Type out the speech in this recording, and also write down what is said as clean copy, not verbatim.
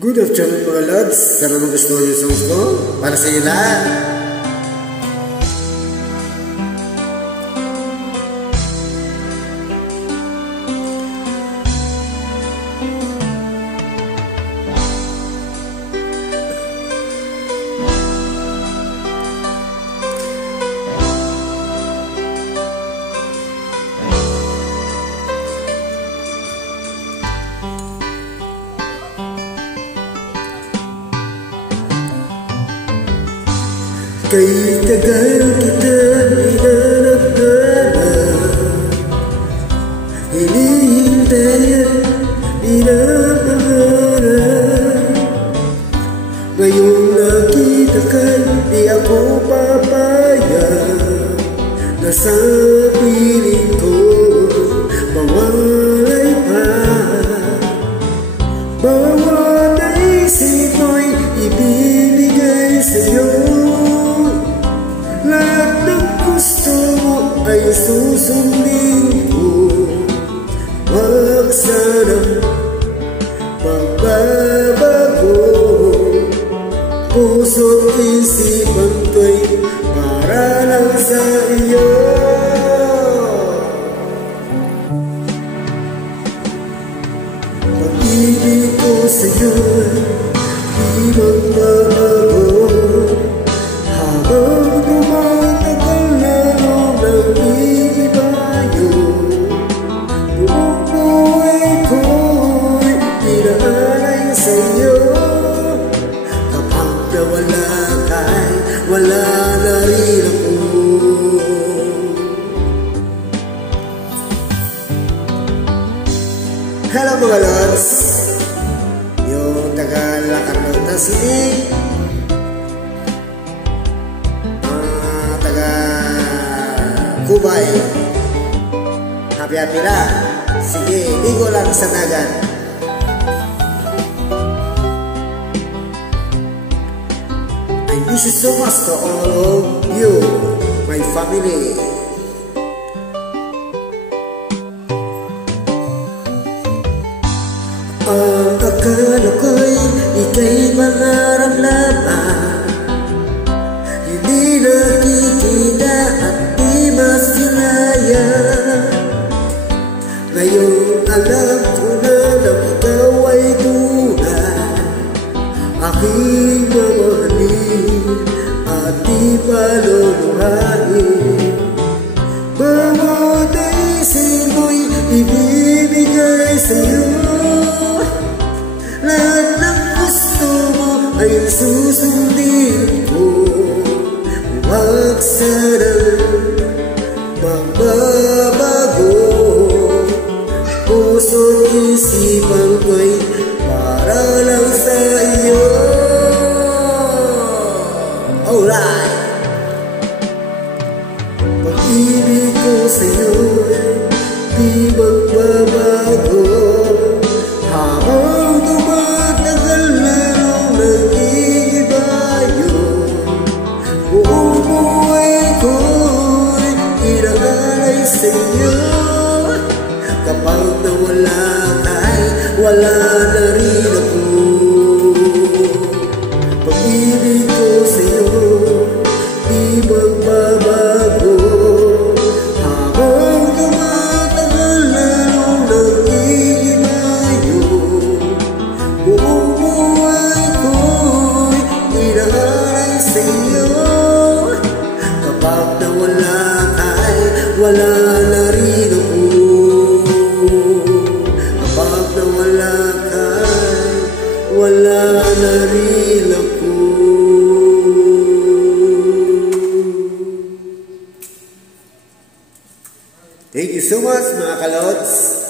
Good afternoon mga lods. Sana magustuhan yung songs ko para sa inyo lahat. Kay tagal kita hinanap-hanap, hinihintay at pinapangarap. Ngayong nakita ka'y di ako papayag, na sa piling ko mawalay pa. Bawat isip mo'y ibibigay sa'yo, lahat ng gusto mo ay susundin ko. Wag sanang magbabago, puso't isipan ko'y para lang sa iyo. Pag-ibig ko sa'yo di magbabago, habang tumatagal na nag-iibayo. Buong buhay ko'y inaalay sa'yo, kapag nawala ka'y wala na rin ako. Hello mga lods, yung taga-Lacarnota City, taga-Kubay, happy na. Sige, ligo lang sa dagat. I miss you so much to all of you, my family. Ang akala ko'y ika'y mangarap lamang, hindi nakikita at di masinaya. Ngayon alam ko na ikaw ay tunay, aking mamahalin at di paluluhain. Bawat isip mo'y ibibigay sa'yo, lahat ng gusto mo ay susundin ko. Huwag sanang magbabago, puso't isipan ko'y para lang sa iyo. Alright! Pag-ibig ko sa'yo di magbabago, habang tumatagal na nag-iibayo. Buong buhay ko'y inaalay sa'yo, kapag nawala ka'y wala na rin ako. Pag-ibig ko sa'yo di magbabago, habang tumatagal na nag-iibayo. Buong buhay ko'y inaalay sa'yo, kapag nawala ka'y wala na rin ako. Kapag nawala ka'y wala na rin ako. Thank you so much mga kalods.